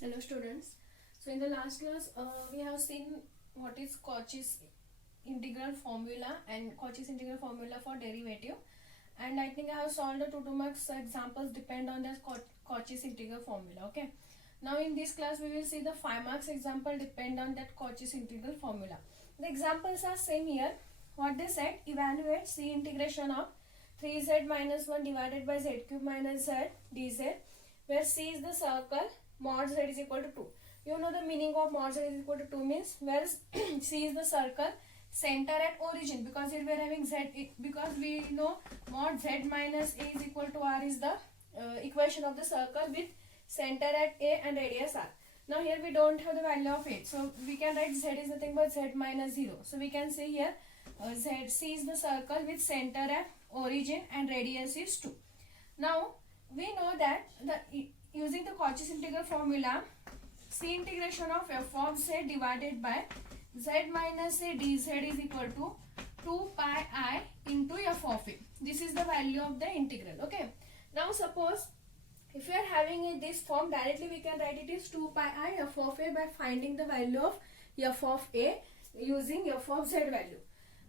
Hello students. So in the last class we have seen what is Cauchy's integral formula and Cauchy's integral formula for derivative, and I think I have solved the 2 marks examples depend on the Cauchy's integral formula. Okay. Now in this class we will see the 5 marks example depend on that Cauchy's integral formula. The examples are same here. What they said, evaluate C integration of 3z minus 1 divided by z cube minus z dz, where C is the circle, mod z is equal to 2. You know the meaning of mod z is equal to 2 means where C is the circle, center at origin, because here we are having z, because we know mod z minus a is equal to r is the equation of the circle with center at a and radius r. Now here we don't have the value of a, so we can write z is nothing but z minus 0. So we can say here C is the circle with center at origin and radius is 2. Now we know that using the Cauchy's integral formula, C integration of f of z divided by z minus a dz is equal to 2 pi I into f of a. This is the value of the integral. Okay. Now suppose if we are having in this form, directly we can write it is 2 pi I f of a by finding the value of f of a using f of z value.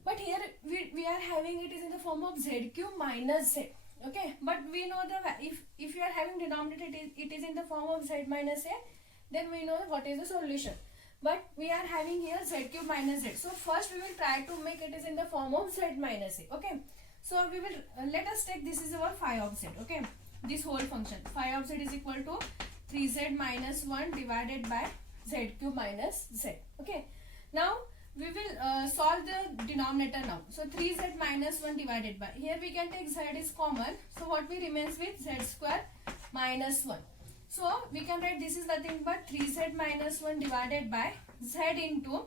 But here we are having it is in the form of z cube minus z. Okay, but we know the if you are having denominator it is in the form of z minus a, then we know what is the solution. But we are having here z cube minus z. So first we will try to make it is in the form of z minus a. Okay, so we will let us take this is our phi of z. Okay, this whole function phi of z is equal to 3z minus 1 divided by z cube minus z. Okay, now we will solve the denominator now. So 3z minus 1 divided by, here we can take z is common. So what we remains with z square minus 1. So we can write this is nothing but 3z minus 1 divided by z into,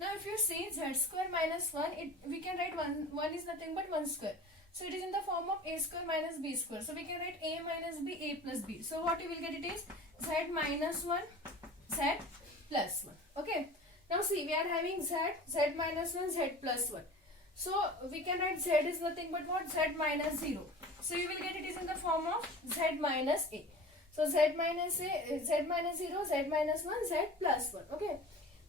now if you see z square minus 1, we can write 1 is nothing but 1 square. So it is in the form of a square minus b square. So we can write a minus b, a plus b. So what you will get it is z minus 1, z plus 1. Okay. Now see, we are having z minus 1, z plus 1. So we can write z is nothing but what? Z minus 0. So you will get it is in the form of z minus a. So z minus a, z minus 0, z minus 1, z plus 1. Okay.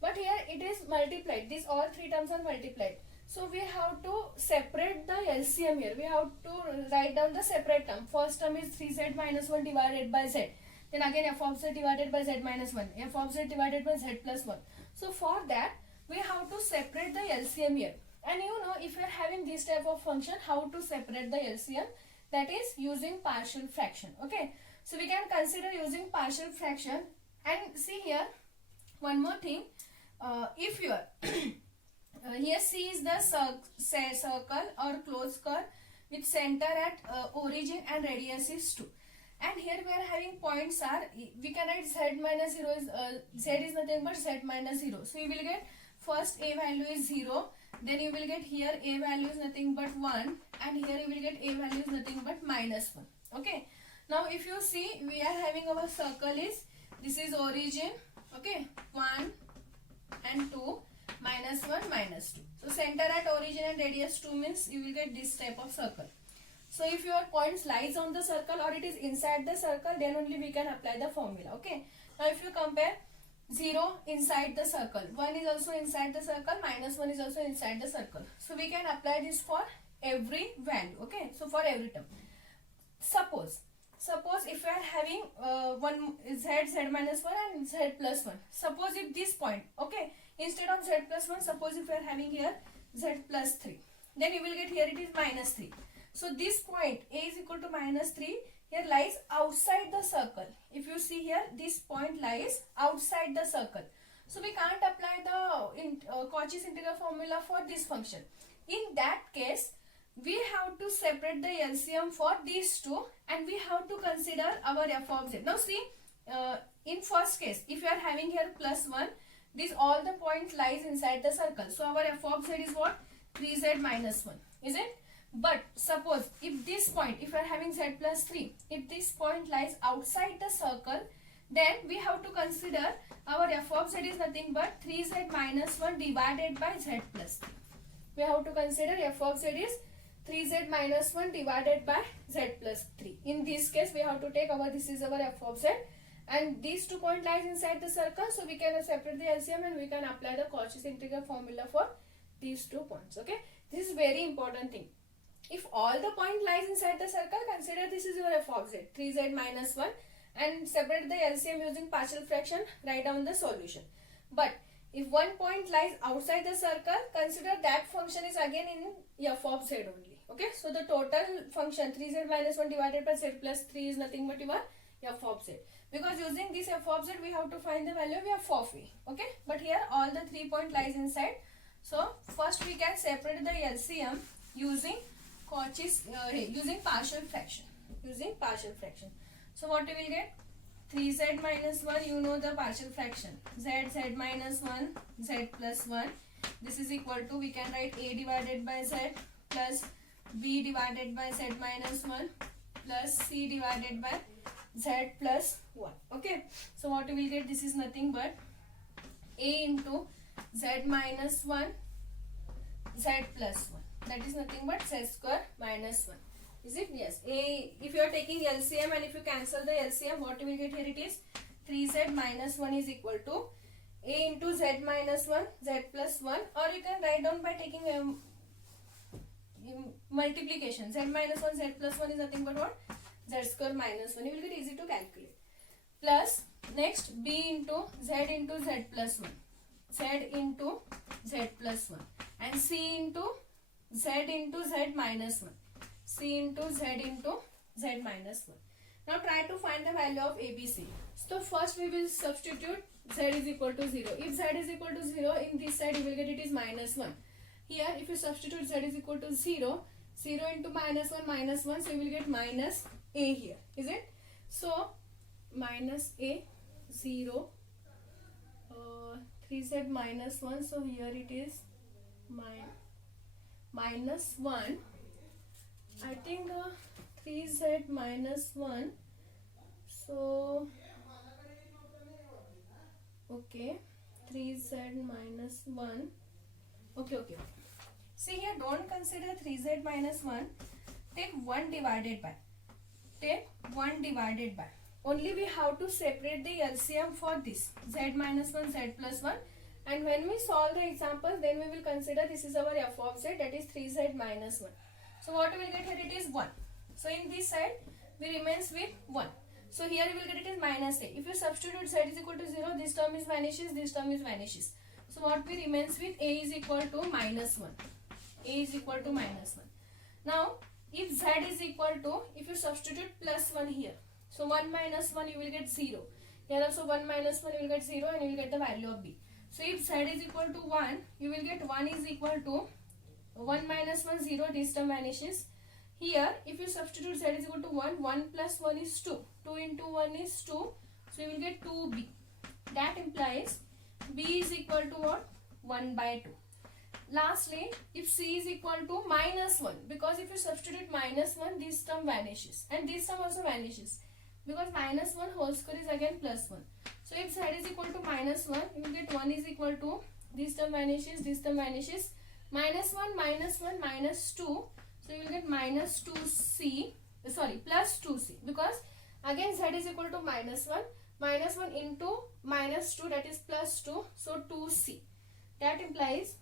But here it is multiplied. These all three terms are multiplied. So we have to separate the LCM here. We have to write down the separate term. First term is 3z minus 1 divided by z. Then again f of z divided by z minus 1. F of z divided by z plus 1. So for that we have to separate the LCM here. And you know, if you are having this type of function, how to separate the LCM? That is using partial fraction. Okay. So we can consider using partial fraction. And see here, one more thing. If you are here C is the circle or closed curve with center at origin and radius is 2. And here we are having points are, we can write z minus 0 is, z is nothing but z minus 0. So you will get first a value is 0, then you will get here a value is nothing but 1, and here you will get a value is nothing but minus 1. Okay. Now if you see, we are having our circle is, this is origin, okay, 1 and 2, minus 1, minus 2. So center at origin and radius 2 means you will get this type of circle. So if your points lies on the circle or it is inside the circle, then only we can apply the formula. Okay. Now if you compare 0 inside the circle, 1 is also inside the circle, minus 1 is also inside the circle. So we can apply this for every value. Okay. So for every term. Suppose if we are having one z minus 1 and z plus 1. Suppose if this point, okay, instead of z plus 1, suppose if we are having here z plus 3. Then you will get here it is minus 3. So this point a is equal to minus 3 here lies outside the circle. If you see here, this point lies outside the circle. So we can't apply the Cauchy's integral formula for this function. In that case, we have to separate the LCM for these two and we have to consider our f of z. Now see, in first case, if you are having here plus 1, this all the points lies inside the circle. So our f of z is what? 3z minus 1. Is it? But suppose if this point, if you are having z plus 3, if this point lies outside the circle, then we have to consider our f of z is nothing but 3z minus 1 divided by z plus 3. We have to consider f of z is 3z minus 1 divided by z plus 3. In this case, we have to take our, this is our f of z and these 2 points lies inside the circle, so we can separate the LCM and we can apply the Cauchy integral formula for these 2 points. Okay, this is very important thing. If all the point lies inside the circle, consider this is your f of z, 3z minus 1, and separate the LCM using partial fraction, write down the solution. But if one point lies outside the circle, consider that function is again in f of z only. Okay, so the total function 3z minus 1 divided by z plus 3 is nothing but your f of z. Because using this f of z, we have to find the value of f of a. Okay, but here all the 3 point lies inside. So first we can separate the LCM using Cauchy's using partial fraction. Using partial fraction. So what we will get? 3z minus 1, you know the partial fraction. Z minus 1, z plus 1. This is equal to, we can write a divided by z plus b divided by z minus 1 plus c divided by z plus 1. Okay. So what we will get? This is nothing but a into z minus 1 z plus 1. That is nothing but z square minus 1. Is it? Yes. A, if you are taking LCM and if you cancel the LCM, what you will get here? It is 3z minus 1 is equal to a into z minus 1 z plus 1, or you can write down by taking multiplication. Z minus 1 z plus 1 is nothing but what? Z square minus 1. You will get easy to calculate. Plus next b into z plus 1, z into z plus 1, and c into z minus 1, c into z minus 1. Now try to find the value of ABC. So first we will substitute z is equal to 0. If z is equal to 0, in this side you will get it is minus 1. Here if you substitute z is equal to 0, 0 into minus 1, so you will get minus a here. Is it? So minus a, 0, 3z minus 1, so here it is minus 1. I think 3z minus 1. So okay, 3z minus 1. Okay. See here, don't consider 3z minus 1. Take 1 divided by. Only we have to separate the LCM for this. Z minus 1, Z plus 1. And when we solve the example, then we will consider this is our f of z, that is 3z minus 1. So what we will get here? It is 1. So in this side, we remains with 1. So here you will get it is minus a. If you substitute z is equal to 0, this term is vanishes, this term is vanishes. So what we remains with? A is equal to minus 1. A is equal to minus 1. Now, if z is equal to, if you substitute plus 1 here, so 1 minus 1 you will get 0. Here also 1 minus 1 you will get 0 and you will get the value of b. So if z is equal to 1, you will get 1 is equal to 1 minus 1, 0, this term vanishes. Here, if you substitute z is equal to 1, 1 plus 1 is 2. 2 into 1 is 2. So you will get 2b. That implies b is equal to what? 1 by 2. Lastly, if c is equal to minus 1, because if you substitute minus 1, this term vanishes. And this term also vanishes. Because minus 1 whole square is again plus 1. So if z is equal to minus 1, you will get 1 is equal to, this term vanishes, this term vanishes. Minus 1, minus 2. So you will get minus 2c, sorry, plus 2c. Because again z is equal to minus 1. Minus 1 into minus 2, that is plus 2. So 2c. That implies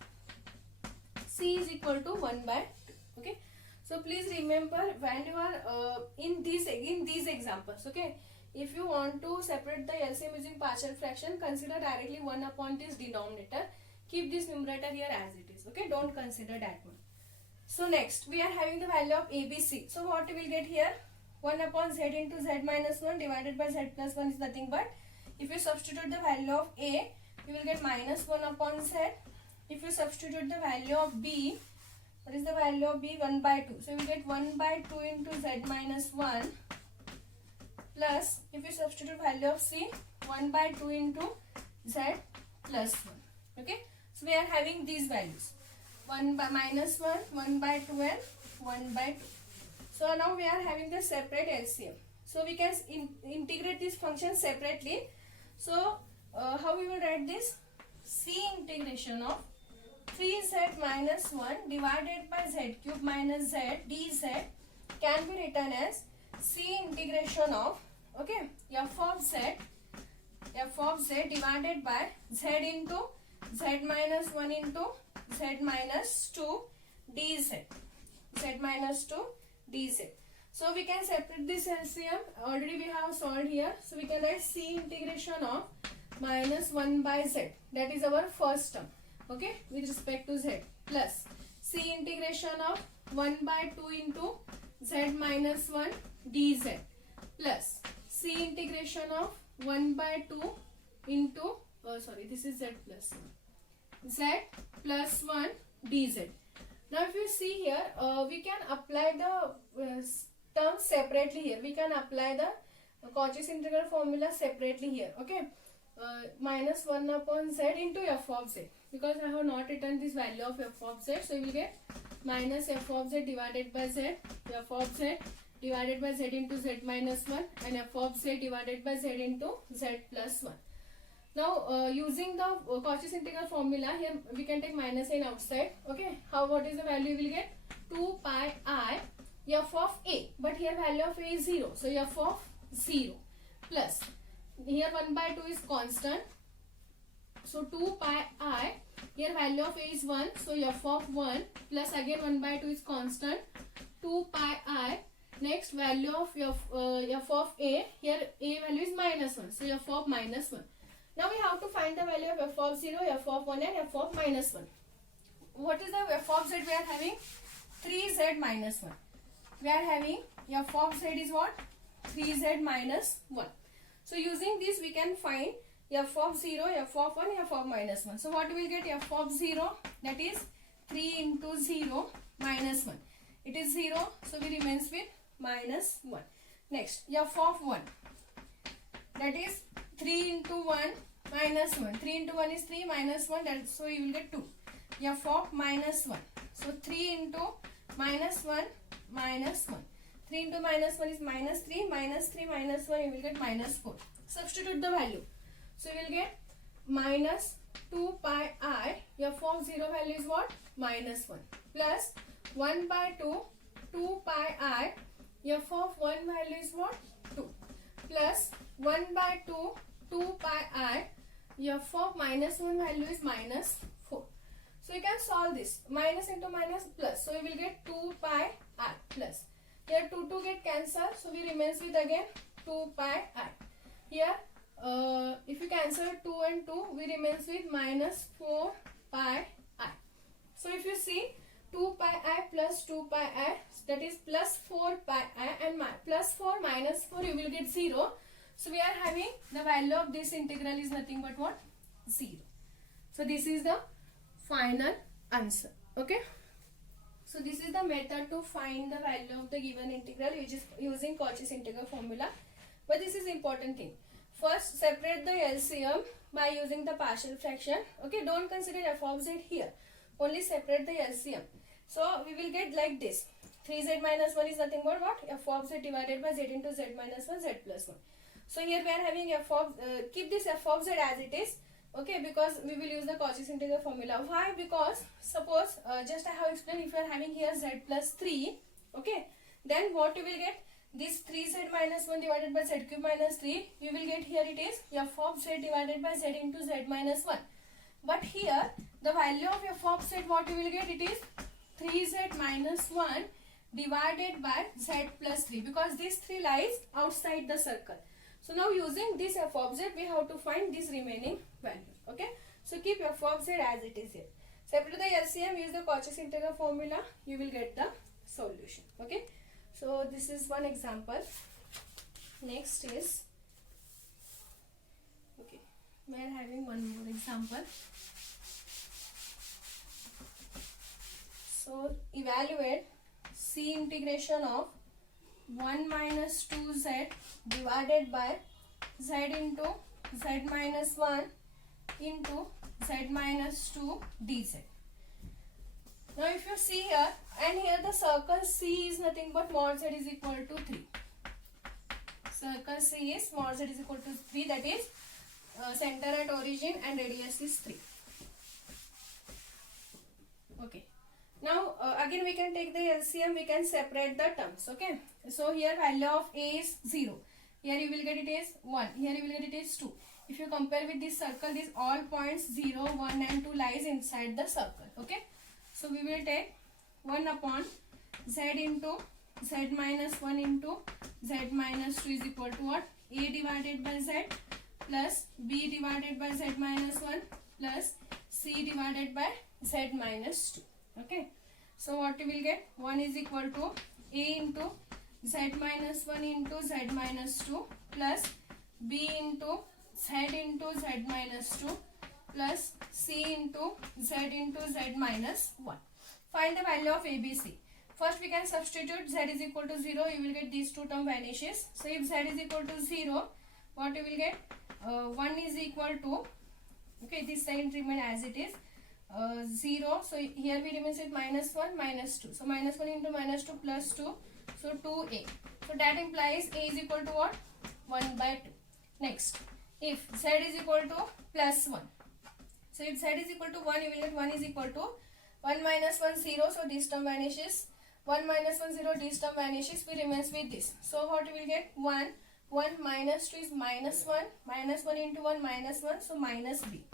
c is equal to 1 by 2. Okay. So please remember when you are in these examples. Okay. If you want to separate the LCM using partial fraction, consider directly 1 upon this denominator. Keep this numerator here as it is. Okay. Don't consider that one. So next we are having the value of ABC. So what we will get here? 1 upon z into z minus 1 divided by z plus 1 is nothing but, if you substitute the value of a, you will get minus 1 upon z. If you substitute the value of b, what is the value of b? 1 by 2. So you will get 1 by 2 into z minus 1 plus, if you substitute value of c, 1 by 2 into z plus 1. Okay. So we are having these values. 1 by minus 1, 1 by 2 and 1 by 2. So now we are having the separate LCM. So we can integrate this function separately. So how we will write this? C integration of 3z minus 1 divided by z cube minus z dz can be written as C integration of, okay, f of z of z divided by z into z minus 1 into z minus 2 dz. Z minus 2 dz. So we can separate this LCM. Already we have solved here. So we can write C integration of minus 1 by z. That is our first term. Okay, with respect to z, plus C integration of 1 by 2 into z minus 1 dz, plus C integration of 1 by 2 into, this is z plus 1. Z plus 1 dz. Now if you see here, we can apply the terms separately here. We can apply the Cauchy's integral formula separately here. Okay, minus 1 upon z into f of z. Because I have not written this value of f of z, so you will get minus f of z divided by z, f of z divided by z into z minus 1, and f of z divided by z into z plus 1. Now using the Cauchy's integral formula, here we can take minus n outside. Okay, what is the value you will get? 2 pi I f of a, but here value of a is 0, so f of 0, plus here 1 by 2 is constant, so 2 pi I, here value of a is 1, so f of 1, plus again 1 by 2 is constant, 2 pi I. Next value of f of a, here a value is minus 1, so f of minus 1. Now we have to find the value of f of 0, f of 1 and f of minus 1. What is the f of z we are having? 3z minus 1. We are having f of z is what? 3z minus 1. So using this we can find f of 0, f of 1, f of minus 1. So what we will get? F of 0, that is 3 into 0 minus 1. It is 0, so we remains with minus 1. Next, f of 1, that is 3 into 1 minus 1. 3 into 1 is 3 minus 1, that, so you will get 2. F of minus 1. So 3 into minus 1 minus 1. 3 into minus 1 is minus 3, minus 3 minus 1, you will get minus 4. Substitute the value. So you will get minus 2 pi I, f of 0 value is what? Minus 1. Plus 1 by 2, 2 pi I, f of 1 value is what? 2. Plus 1 by 2, 2 pi I, f of minus 1 value is minus 4. So you can solve this. Minus into minus plus. So you will get 2 pi I plus. Here 2 get cancelled. So we remains with again 2 pi I. Here if you cancel 2 and 2, we remains with minus 4 pi I. So if you see 2 pi I plus 2 pi I, that is plus 4 pi I, and plus 4 minus 4, you will get 0. So we are having the value of this integral is nothing but what? 0. So this is the final answer. Okay. So this is the method to find the value of the given integral, which is using Cauchy's integral formula. But this is important thing. First, separate the LCM by using the partial fraction. Okay, don't consider f of z here. Only separate the LCM. So we will get like this. 3z minus 1 is nothing but what? F of z divided by z into z minus 1, z plus 1. So here we are having f of, keep this f of z as it is. Okay, because we will use the Cauchy's integral formula. Why? Because suppose, just I have explained, if you are having here z plus 3, okay, then what you will get? This 3z minus 1 divided by z cube minus 3, you will get here it is f of z divided by z into z minus 1. But here, the value of f of z, what you will get? It is 3z minus 1 divided by z plus 3, because this 3 lies outside the circle. So now using this f of z, we have to find this remaining value. Okay. So keep f of z as it is here. Separate the LCM, use the Cauchy's integral formula, you will get the solution. Okay. So this is one example. Next is, okay, we are having one more example. So evaluate C integration of 1 minus 2z divided by z into z minus 1 into z minus 2 dz. Now if you see here, and here the circle C is nothing but mod z is equal to 3. Circle C is mod z is equal to 3, that is center at origin and radius is 3. Okay. Now again we can take the LCM, we can separate the terms. Okay. So here value of A is 0. Here you will get it is 1. Here you will get it is 2. if you compare with this circle, these all points 0, 1 and 2 lies inside the circle. Okay, so we will take 1 upon z into z minus 1 into z minus 2 is equal to what? A divided by z plus b divided by z minus 1 plus c divided by z minus 2. Okay, so what we will get? 1 is equal to a into z minus 1 into z minus 2 plus b into z minus 2 plus c into z minus 1. Find the value of ABC. First we can substitute z is equal to 0. You will get these two term vanishes. So if z is equal to 0, what you will get? 1 is equal to, okay, this sign remain as it is, 0. So here we remains with minus 1, minus 2. So minus 1 into minus 2 plus 2. So 2a. So that implies a is equal to what? 1 by 2. Next, if z is equal to plus 1. So if z is equal to 1, you will get 1 is equal to 1 minus 1 0. So this term vanishes. 1 minus 1 0, this term vanishes. We remains with this. So what we will get? 1. 1 minus 2 is minus 1. Minus 1 into 1 minus 1. So minus b.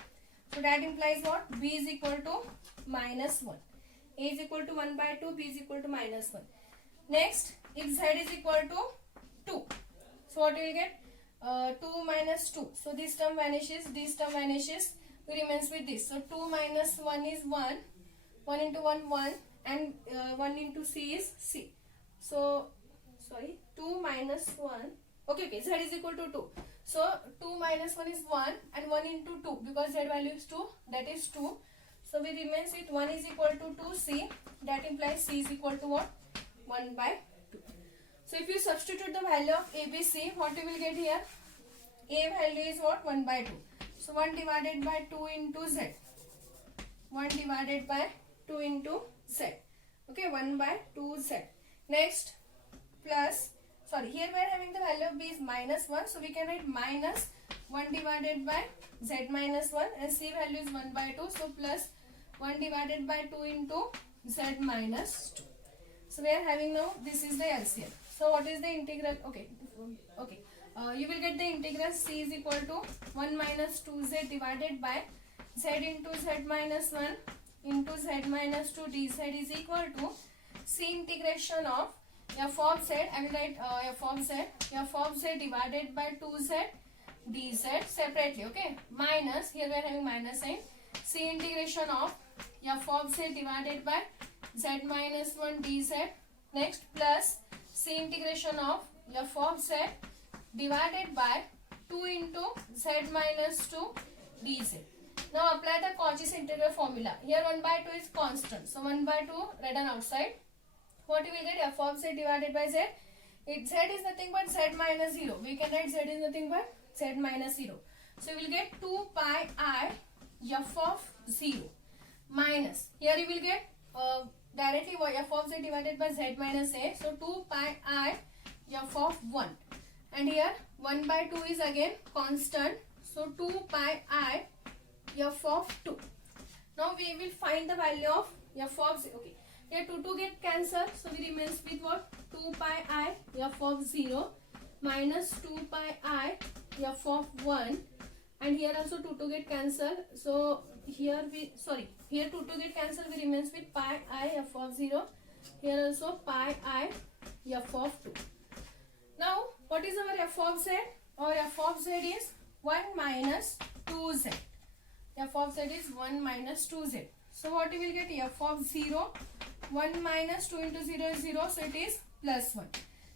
So that implies what? B is equal to minus 1. A is equal to 1 by 2. B is equal to minus 1. Next, if z is equal to 2. So what we will get? 2 minus 2. So this term vanishes. This term vanishes. We remains with this. So 2 minus 1 is 1. 1 into 1, 1. And 1 into c is c. So, sorry, 2 minus 1. Okay, z is equal to 2. So, 2 minus 1 is 1 and 1 into 2 because z value is 2, that is 2. So, we remains with 1 is equal to 2c. That implies c is equal to what? 1 by 2. So, if you substitute the value of ABC, what you will get here? A value is what? 1 by 2. So, 1 divided by 2 into z. 1 divided by 2 into z. Okay, 1 by 2z. Next, plus, sorry, here we are having the value of b is minus 1. So, we can write minus 1 divided by z minus 1 and c value is 1 by 2. So, plus 1 divided by 2 into z minus 2. So, we are having now, this is the LCM. So, what is the integral? Okay, you will get the integral c is equal to 1 minus 2z divided by z into z minus 1 into z minus 2 dz is equal to c integration of f of z. I will write f of z divided by 2z dz separately. Okay, minus, here we are having minus sign, c integration of f of z divided by z minus 1 dz. Next, plus c integration of f of z divided by 2 into z minus 2 dz. Now apply the Cauchy's integral formula. Here 1 by 2 is constant. So 1 by 2 written outside. What you will get? F of z divided by z. Z is nothing but z minus 0. We can write z is nothing but z minus 0. So you will get 2 pi I f of 0 minus. Here you will get directly f of z divided by z minus a. So 2 pi I f of 1. And here 1 by 2 is again constant. So 2 pi I f of 2. Now we will find the value of f of 0. Okay, here 2 get cancelled. So we remains with what? 2 pi I f of 0 minus 2 pi I f of 1. And here also 2 get cancelled. So here here 2 get cancelled. We remains with pi I f of 0. Here also pi I f of 2. Now what is our f of z? Our f of z is 1 minus 2z. F of z is 1 minus 2z. So what you will get? F of 0, 1 minus 2 into 0 is 0. So it is plus 1.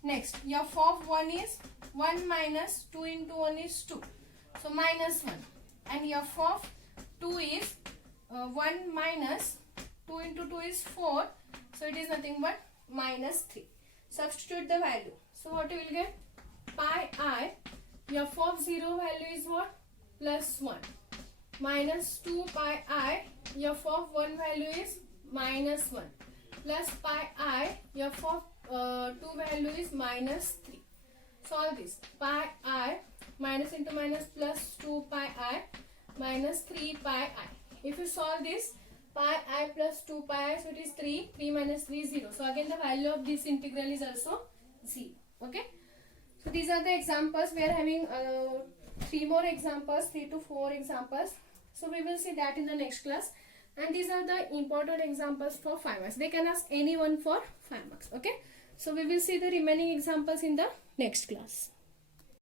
Next, f of 1 is 1 minus 2 into 1 is 2. So minus 1. And f of 2 is 1 minus 2 into 2 is 4. So it is nothing but minus 3. Substitute the value. So what you will get? Pi I f of 0 value is what? Plus 1. Minus 2 pi I f of 1 value is minus 1. Plus pi I f of 2 value is minus 3. Solve this. Pi I minus into minus plus 2 pi I minus 3 pi I. If you solve this, pi I plus 2 pi I, so it is 3. 3 minus 3 is 0. So again the value of this integral is also 0. Okay. So these are the examples. We are having 3 more examples, 3 to 4 examples. So we will see that in the next class. And these are the important examples for 5 marks. They can ask anyone for 5 marks. Okay. So we will see the remaining examples in the next class.